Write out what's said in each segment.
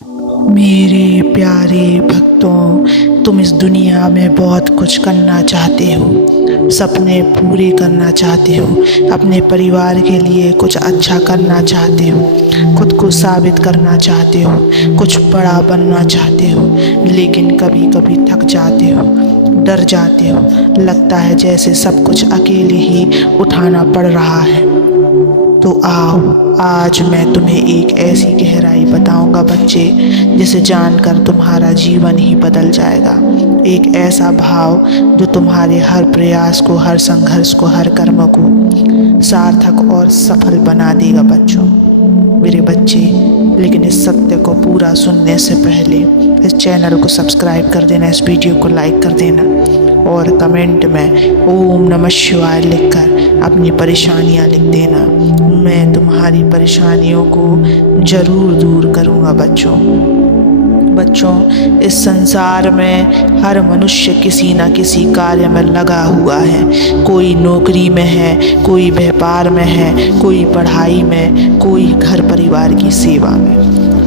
मेरे प्यारे भक्तों, तुम इस दुनिया में बहुत कुछ करना चाहते हो, सपने पूरे करना चाहते हो, अपने परिवार के लिए कुछ अच्छा करना चाहते हो, खुद को साबित करना चाहते हो, कुछ बड़ा बनना चाहते हो, लेकिन कभी कभी थक जाते हो, डर जाते हो, लगता है जैसे सब कुछ अकेले ही उठाना पड़ रहा है। तो आओ, आज मैं तुम्हें एक ऐसी गहराई बताऊंगा बच्चे, जिसे जानकर तुम्हारा जीवन ही बदल जाएगा। एक ऐसा भाव जो तुम्हारे हर प्रयास को, हर संघर्ष को, हर कर्म को सार्थक और सफल बना देगा बच्चों, मेरे बच्चे। लेकिन इस सत्य को पूरा सुनने से पहले इस चैनल को सब्सक्राइब कर देना, इस वीडियो को लाइक कर देना और कमेंट में ओम नमः शिवाय लिखकर अपनी परेशानियां लिख देना। मैं तुम्हारी परेशानियों को ज़रूर दूर करूँगा बच्चों। इस संसार में हर मनुष्य किसी न किसी कार्य में लगा हुआ है। कोई नौकरी में है, कोई व्यापार में है, कोई पढ़ाई में, कोई घर परिवार की सेवा में।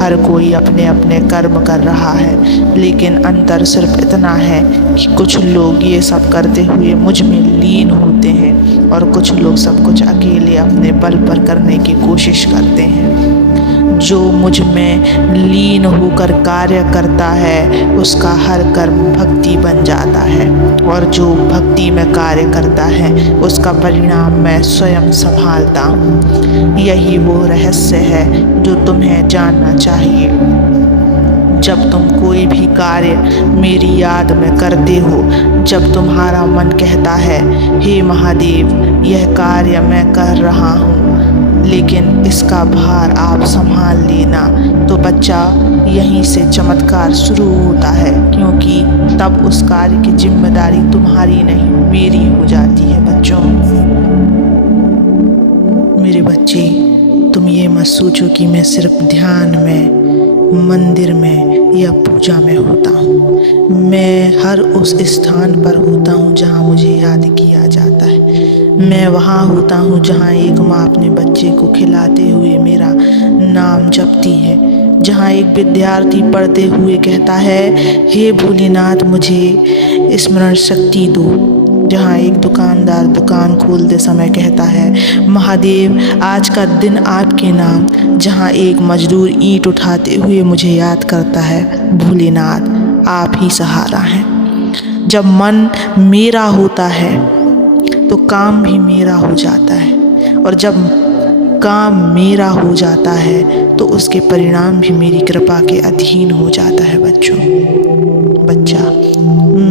हर कोई अपने अपने कर्म कर रहा है, लेकिन अंतर सिर्फ इतना है कि कुछ लोग ये सब करते हुए मुझ में लीन होते हैं और कुछ लोग सब कुछ अकेले अपने बल पर करने की कोशिश करते हैं। जो मुझ में लीन होकर कार्य करता है, उसका हर कर्म भक्ति बन जाता है, और जो भक्ति में कार्य करता है, उसका परिणाम मैं स्वयं संभालता हूँ। यही वो रहस्य है जो तुम्हें जानना चाहिए। जब तुम कोई भी कार्य मेरी याद में करते हो, जब तुम्हारा मन कहता है हे महादेव, यह कार्य मैं कर रहा हूँ, लेकिन इसका भार आप संभाल लेना, तो बच्चा यहीं से चमत्कार शुरू होता है, क्योंकि तब उस कार्य की जिम्मेदारी तुम्हारी नहीं, मेरी हो जाती है बच्चों। मेरे बच्चे, तुम ये मत सोचो कि मैं सिर्फ ध्यान में, मंदिर में या पूजा में होता हूँ। मैं हर उस स्थान पर होता हूँ जहाँ मुझे याद किया जाता है। मैं वहाँ होता हूँ जहाँ एक माँ अपने बच्चे को खिलाते हुए मेरा नाम जपती है, जहाँ एक विद्यार्थी पढ़ते हुए कहता है हे भोलेनाथ मुझे स्मरण शक्ति दो, जहाँ एक दुकानदार दुकान खोलते समय कहता है महादेव आज का दिन आपके नाम, जहाँ एक मजदूर ईंट उठाते हुए मुझे याद करता है भोलेनाथ आप ही सहारा हैं। जब मन मेरा होता है तो काम भी मेरा हो जाता है, और जब काम मेरा हो जाता है तो उसके परिणाम भी मेरी कृपा के अधीन हो जाता है बच्चा।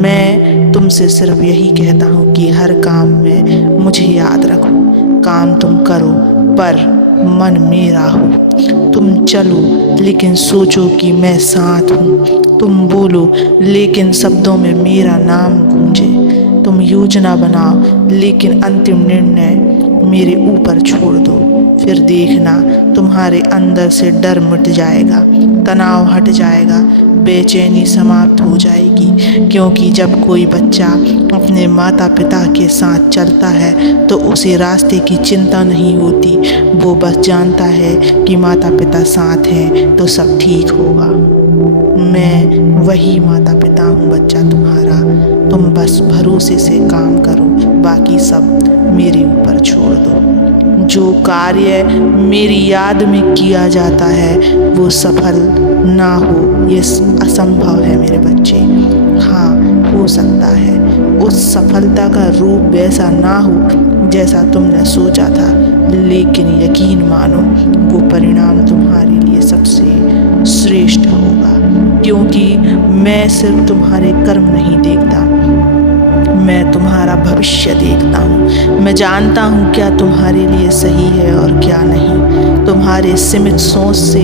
मैं तुमसे सिर्फ यही कहता हूँ कि हर काम में मुझे याद रखो। काम तुम करो पर मन मेरा हो। तुम चलो लेकिन सोचो कि मैं साथ हूँ। तुम बोलो लेकिन शब्दों में मेरा नाम गूंजे। तुम योजना बनाओ लेकिन अंतिम निर्णय मेरे ऊपर छोड़ दो। फिर देखना तुम्हारे अंदर से डर मिट जाएगा, तनाव हट जाएगा, बेचैनी समाप्त हो जाएगी। क्योंकि जब कोई बच्चा अपने माता पिता के साथ चलता है तो उसे रास्ते की चिंता नहीं होती। वो बस जानता है कि माता पिता साथ हैं तो सब ठीक होगा। मैं वही माता पिता हूँ बच्चा तुम्हारा। तुम बस भरोसे से काम करो, बाकी सब मेरे ऊपर छोड़ दो। जो कार्य मेरी याद में किया जाता है वो सफल ना हो, ये असंभव है मेरे बच्चे। हाँ, हो सकता है उस सफलता का रूप वैसा ना हो जैसा तुमने सोचा था, लेकिन यकीन मानो वो परिणाम तुम्हारे लिए सबसे श्रेष्ठ होगा। क्योंकि मैं सिर्फ तुम्हारे कर्म नहीं देखता, मैं तुम्हारा भविष्य देखता हूँ। मैं जानता हूँ क्या तुम्हारे लिए सही है और क्या नहीं। तुम्हारे सीमित सोच से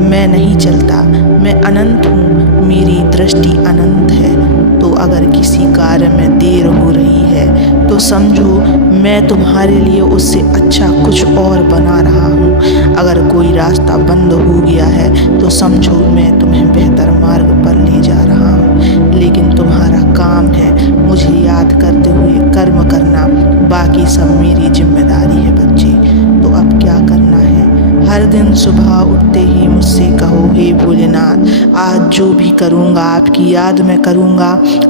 मैं नहीं चलता। मैं अनंत हूँ, मेरी दृष्टि अनंत है। तो अगर किसी कार्य में देर हो रही है तो समझो मैं तुम्हारे लिए उससे अच्छा कुछ और बना रहा हूँ। अगर कोई रास्ता बंद हो गया है तो समझो मैं तुम्हें बेहतर मार्ग पर ले जा रहा हूँ। लेकिन तुम्हारा काम है मुझे याद करते हुए कर्म करना, बाकी सब मेरी जिम्मेदारी है बच्चे। तो अब क्या करना है? हर दिन सुबह उठते ही मुझसे कहो, हे भोलेनाथ, आज जो भी करूँगा आपकी याद में करूँगा।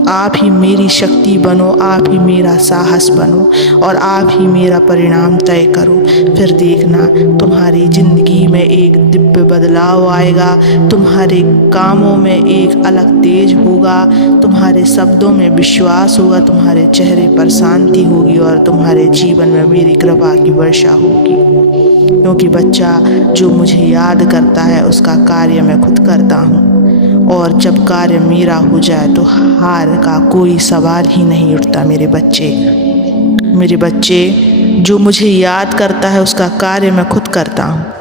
आप ही मेरी शक्ति बनो, आप ही मेरा साहस बनो और आप ही मेरा परिणाम तय करो। फिर देखना तुम्हारी ज़िंदगी में एक दिव्य बदलाव आएगा, तुम्हारे कामों में एक अलग तेज होगा, तुम्हारे शब्दों में विश्वास होगा, तुम्हारे चेहरे पर शांति होगी और तुम्हारे जीवन में मेरी कृपा की वर्षा होगी। क्योंकि बच्चा जो मुझे याद करता है उसका कार्य मैं खुद करता हूँ, और जब कार्य मेरा हो जाए तो हार का कोई सवाल ही नहीं उठता। मेरे बच्चे, जो मुझे याद करता है उसका कार्य मैं खुद करता हूँ।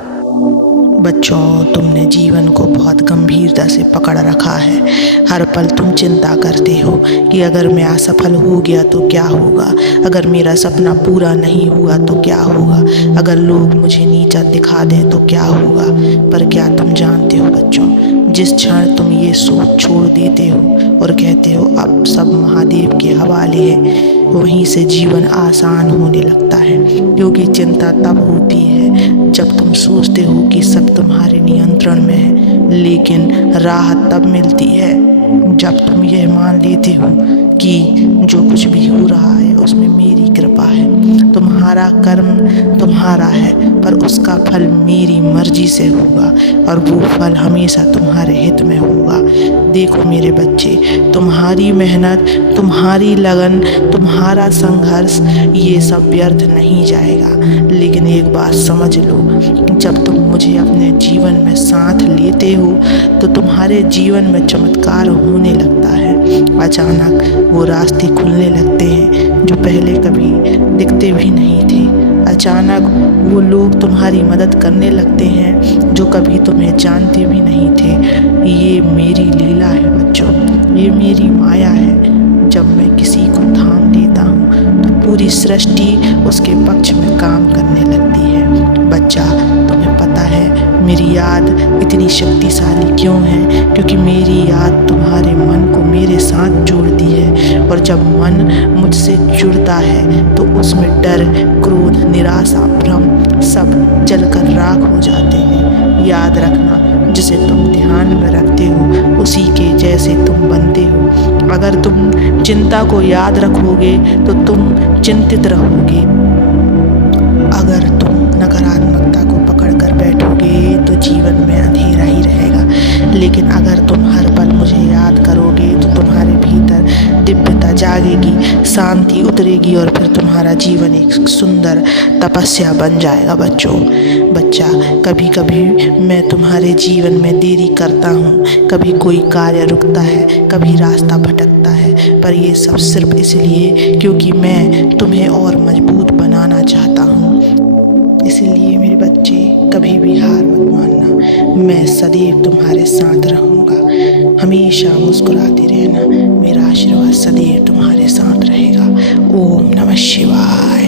बच्चों, तुमने जीवन को बहुत गंभीरता से पकड़ रखा है। हर पल तुम चिंता करते हो कि अगर मैं असफल हो गया तो क्या होगा, अगर मेरा सपना पूरा नहीं हुआ तो क्या होगा, अगर लोग मुझे नीचा दिखा दें तो क्या होगा। पर क्या तुम जानते हो बच्चों, जिस क्षण तुम ये सोच छोड़ देते हो और कहते हो अब सब महादेव के हवाले है, वहीं से जीवन आसान होने लगता है। क्योंकि चिंता तब होती है जब तुम सोचते हो कि सब तुम्हारे नियंत्रण में है, लेकिन राहत तब मिलती है जब तुम यह मान लेते हो कि जो कुछ भी हो रहा है उसमें मेरी कृपा है। तुम्हारा कर्म तुम्हारा है, पर उसका फल मेरी मर्जी से होगा और वो फल हमेशा तुम्हारे हित में होगा। देखो मेरे बच्चे, तुम्हारी मेहनत, तुम्हारी लगन, तुम्हारा संघर्ष, ये सब व्यर्थ नहीं जाएगा। लेकिन एक बात समझ लो, जब तुम मुझे अपने जीवन में साथ लेते हो तो तुम्हारे जीवन में चमत्कार होने लगता है। अचानक वो रास्ते खुलने लगते हैं जो पहले कभी दिखते भी नहीं थे। अचानक वो लोग तुम्हारी मदद करने लगते हैं जो कभी तुम्हें जानते भी नहीं थे। ये मेरी लीला है बच्चों, ये मेरी माया है। जब मैं किसी को थाम लेता हूँ तो पूरी सृष्टि उसके पक्ष में काम करने लगती है। बच्चा, तुम्हें पता है मेरी याद इतनी शक्तिशाली क्यों है? क्योंकि मेरी याद तुम्हारे मन को मेरे साथ जोड़ती है, और जब मन मुझसे जुड़ता है तो उसमें डर, क्रोध, निराशा, भ्रम सब जलकर राख हो जाते हैं। याद रखना, जिसे तुम ध्यान में रखते हो उसी के जैसे तुम बनते हो। अगर तुम चिंता को याद रखोगे तो तुम चिंतित रहोगे। अगर तुम नकारात्मकता को पकड़ कर बैठोगे तो जीवन में अंधेरा ही रहेगा। लेकिन अगर तुम हर पल मुझे याद करोगे तो तुम्हारे भीतर दिव्यता जागेगी, शांति उतरेगी और फिर तुम्हारा जीवन एक सुंदर तपस्या बन जाएगा। बच्चा, कभी कभी मैं तुम्हारे जीवन में देरी करता हूँ, कभी कोई कार्य रुकता है, कभी रास्ता भटकता है, पर ये सब सिर्फ इसलिए क्योंकि मैं तुम्हें और मजबूत बनाना चाहता हूँ। इसलिए मेरे बच्चे, कभी भी हार मत मानना। मैं सदैव तुम्हारे साथ रहूँगा। हमेशा मुस्कुराते रहना, मेरा आशीर्वाद सदैव तुम्हारे साथ रहेगा। ओम नमः शिवाय।